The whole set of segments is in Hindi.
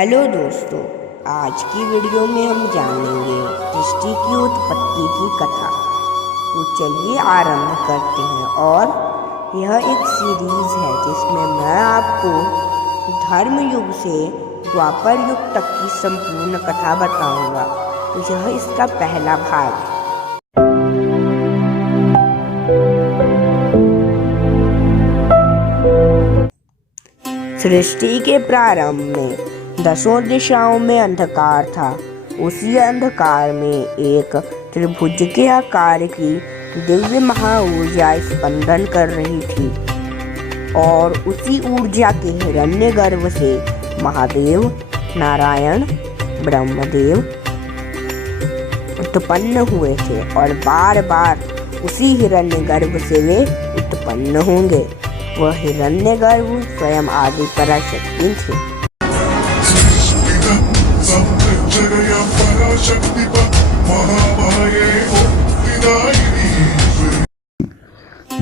हेलो दोस्तों, आज की वीडियो में हम जानेंगे सृष्टि की उत्पत्ति की कथा। तो चलिए आरंभ करते हैं। और यह एक सीरीज है जिसमें मैं आपको धर्म युग से द्वापर युग तक की संपूर्ण कथा बताऊंगा। तो यह इसका पहला भाग है। सृष्टि के प्रारंभ में 10 दिशाओं में अंधकार था। उसी अंधकार में एक त्रिभुज के आकार की दिव्य महाऊर्जा स्पंदन कर रही थी और उसी ऊर्जा के हिरण्यगर्भ से महादेव, नारायण, ब्रह्मदेव उत्पन्न हुए थे और बार बार उसी हिरण्यगर्भ से वे उत्पन्न होंगे। वह हिरण्यगर्भ स्वयं आदि पराशक्ति थे।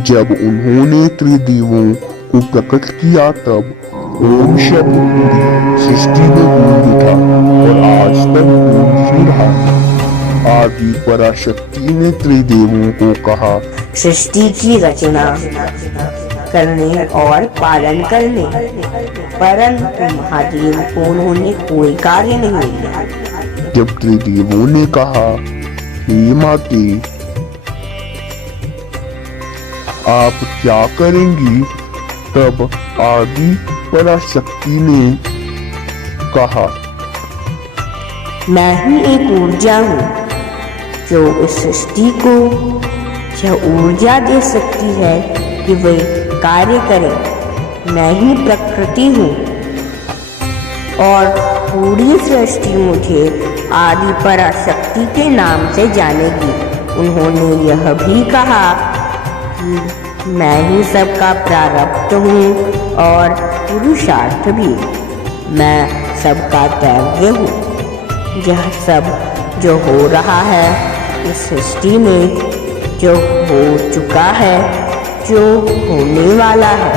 जब उन्होंने त्रिदेवों को प्रकट किया तब ओम शब्द पूरी सृष्टि में गूंज उठा और आज तक गूंज रहा है। आदि पराशक्ति ने त्रिदेवों को कहा, सृष्टि की रचना करने और पालन करने, परंतु महादेव को उन्होंने कोई कार्य नहीं किया। जब त्रिदेवों ने कहा, हे माते, आप क्या करेंगी? तब आदि पराशक्ति ने कहा, मैं ही एक ऊर्जा हूँ जो इस सृष्टि को यह ऊर्जा दे सकती है कि वह कार्य करे। मैं ही प्रकृति हूँ और पूरी सृष्टि मुझे आदि पराशक्ति के नाम से जानेगी। उन्होंने यह भी कहा कि मैं ही सबका प्रारब्ध हूँ और पुरुषार्थ भी। मैं सबका दैव्य हूँ। यह सब जो हो रहा है इस सृष्टि में, जो हो चुका है, जो होने वाला है,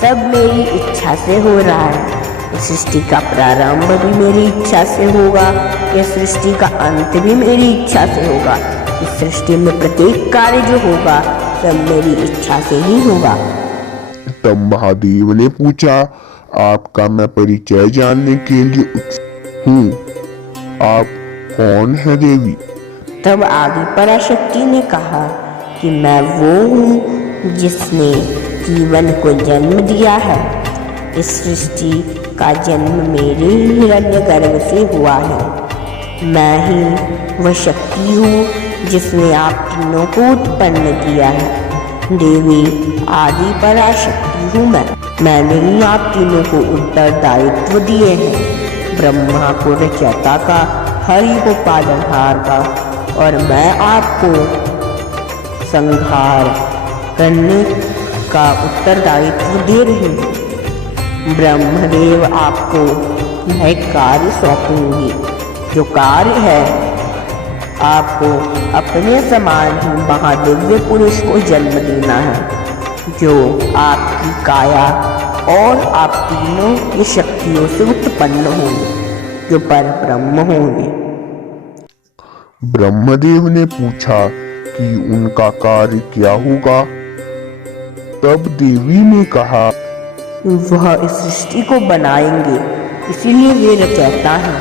सब मेरी इच्छा से हो रहा है। इस सृष्टि का प्रारंभ भी मेरी इच्छा से होगा, इस सृष्टि का अंत भी मेरी इच्छा से होगा। इस सृष्टि में प्रत्येक कार्य जो होगा सब मेरी इच्छा से ही होगा। तब महादेव ने पूछा, आपका मैं परिचय जानने के लिए उत्सुक हूँ। आप कौन है देवी? तब आदि पराशक्ति ने कहा कि मैं वो हूँ जिसने जीवन को जन्म दिया है। इस सृष्टि का जन्म मेरे ही हिरण्यगर्भ से हुआ है। मैं ही वह शक्ति हूँ जिसने आप तीनों को उत्पन्न किया है। देवी आदि पराशक्ति हूँ मैंने ही आप तीनों को उत्तरदायित्व दिए हैं। ब्रह्मा को रचयिता का, हरि को पालनहार का और मैं आपको संहार करने का उत्तरदायित्व दे रही हूँ। ब्रह्मदेव आपको मैं कार्य सौंपूंगी। जो कार्य है आपको अपने समान ही महादिव्य पुरुष को जन्म देना है, जो आपकी काया और आप तीनों की शक्तियों से उत्पन्न होंगे, जो पर ब्रह्म होंगे। ब्रह्मदेव ने पूछा कि उनका कार्य क्या होगा? तब देवी ने कहा, वह इस सृष्टि को बनाएंगे, इसीलिए वे रचयिता हैं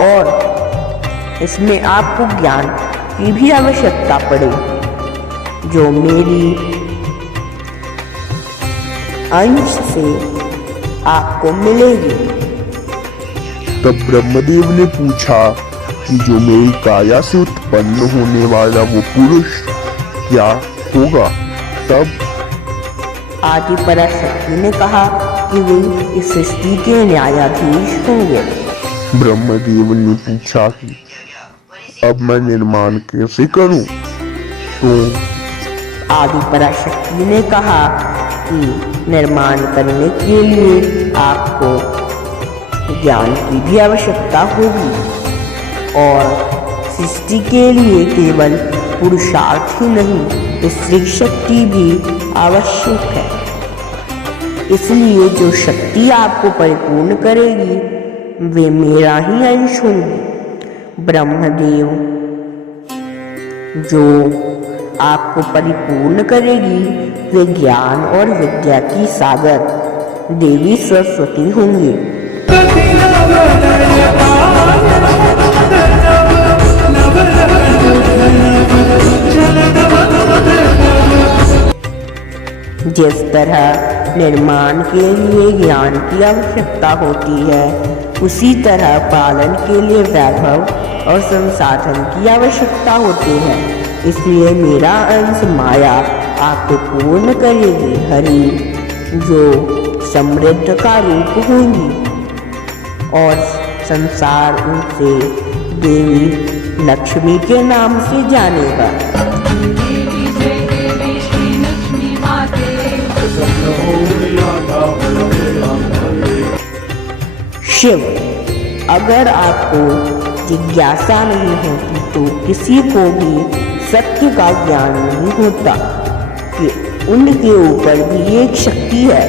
और इसमें आपको ज्ञान की भी आवश्यकता पड़े, जो मेरी अंश से आपको मिलेगी। तब ब्रह्मदेव ने पूछा कि जो मेरी काया से उत्पन्न होने वाला वो पुरुष क्या होगा? तब आदि पराशक्ति ने कहा कि वे इस सृष्टि के न्यायाधीश होंगे। ब्रह्मदेव ने पूछा कि अब मैं निर्माण कैसे करूं? तो आदि पराशक्ति ने कहा कि निर्माण करने के लिए आपको ज्ञान की भी आवश्यकता होगी और सृष्टि के लिए केवल पुरुषार्थ ही नहीं, स्त्री शक्ति भी आवश्यक है। इसलिए जो शक्ति आपको परिपूर्ण करेगी वे मेरा ही अंश होंगे। ब्रह्मदेव जो आपको परिपूर्ण करेगी वे ज्ञान और विद्या की सागर देवी सरस्वती होंगी। जिस तरह निर्माण के लिए ज्ञान की आवश्यकता होती है, उसी तरह पालन के लिए वैभव और संसाधन की आवश्यकता होती है। इसलिए मेरा अंश माया आपको पूर्ण करेगी। हरि जो समृद्ध का रूप होंगी और संसार उनसे देवी लक्ष्मी के नाम से जानेगा। शिव, अगर आपको जिज्ञासा नहीं होती तो किसी को भी सत्य का ज्ञान नहीं होता कि उनके ऊपर भी एक शक्ति है।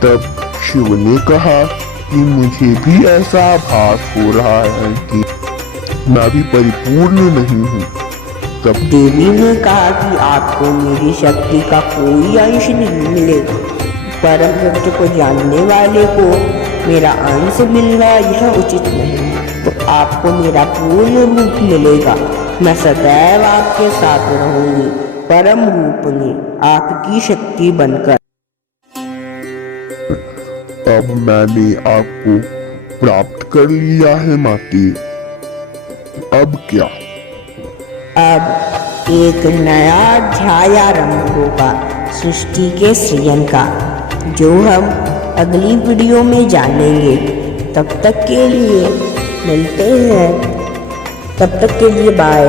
तब शिव ने कहा कि मुझे भी ऐसा आभास हो रहा है कि मैं भी परिपूर्ण नहीं हूँ। तब देवी ने कहा कि आपको मेरी शक्ति का कोई अंश नहीं मिलेगा। परम सत्य को जानने वाले को मेरा अंश मिलना यह उचित नहीं, तो आपको मेरा पूर्ण रूप मिलेगा। मैं सदैव आपके साथ रहूंगी, परम रूप में आपकी शक्ति बनकर। अब मैंने आपको प्राप्त कर लिया है माते, अब क्या? अब एक नया अध्याय आरंभ होगा सृष्टि के सृजन का, जो हम अगली वीडियो में जानेंगे। तब तक के लिए मिलते हैं, तब तक के लिए बाय।